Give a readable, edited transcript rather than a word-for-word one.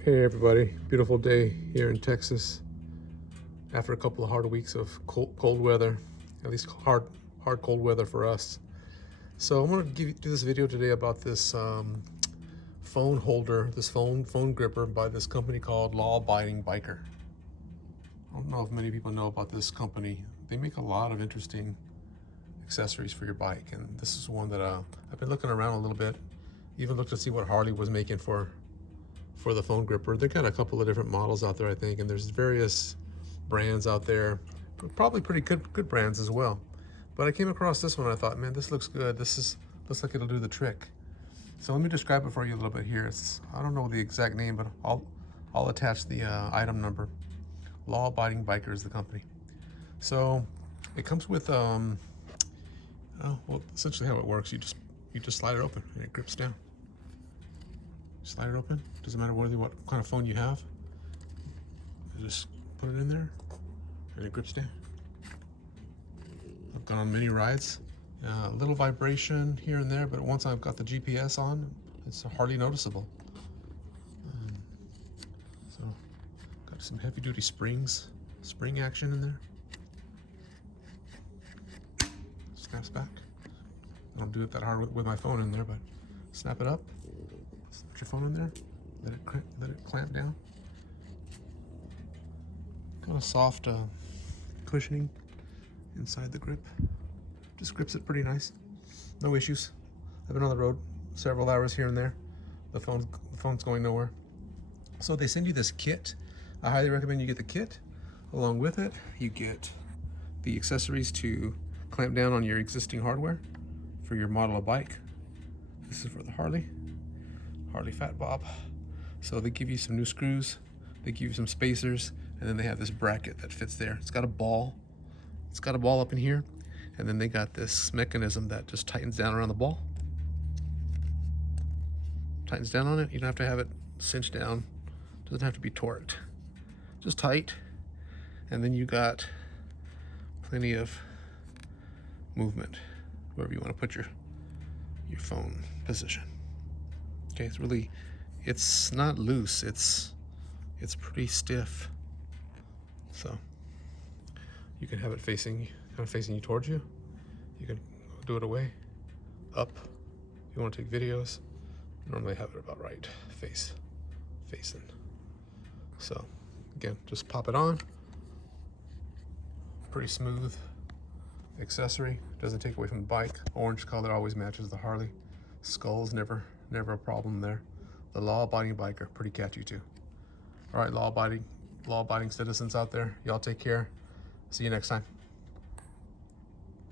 Hey everybody, beautiful day here in Texas after a couple of hard weeks of cold weather, at least hard cold weather for us. So I'm going to do this video today about this phone holder, this phone gripper by this company called Law Abiding Biker. I don't know if many people know about this company. They make a lot of interesting accessories for your bike, and this is one that I've been looking around a little bit, even looked to see what Harley was making for the phone gripper. They've got a couple of different models out there, I think, and there's various brands out there, probably pretty good brands as well. But I came across this one and I thought, man, this looks good. Looks like it'll do the trick. So let me describe it for you a little bit here. I don't know the exact name, but I'll attach the item number. Law Abiding Biker is the company. So it comes with well, essentially how it works, you just slide it open and it grips down. Slide it open. Doesn't matter what kind of phone you have. You just put it in there and it grips down. I've gone on many rides. A little vibration here and there, but once I've got the GPS on, it's hardly noticeable. So got some heavy duty spring action in there. Snaps back. I don't do it that hard with my phone in there, but snap it up. Put your phone in there, let it clamp down. Kind of soft cushioning inside the grip. Just grips it pretty nice. No issues. I've been on the road several hours here and there. The phone's going nowhere. So they send you this kit. I highly recommend you get the kit. Along with it, you get the accessories to clamp down on your existing hardware for your model of bike. This is for the Harley Fat Bob. So they give you some new screws, they give you some spacers, and then they have this bracket that fits there. It's got a ball up in here, and then they got this mechanism that just tightens down around the ball. Tightens down on it. You don't have to have it cinched down. Doesn't have to be torqued. Just tight, and then you got plenty of movement wherever you want to put your phone position. Okay, it's not loose, it's pretty stiff. So you can have it facing you towards you. You can do it away, up. If you want to take videos, normally have it about right facing. So again, just pop it on. Pretty smooth accessory, doesn't take away from the bike. Orange color always matches the Harley. Skull's never a problem there. The Law Abiding Biker, pretty catchy too. All right, law abiding citizens out there, y'all take care. See you next time.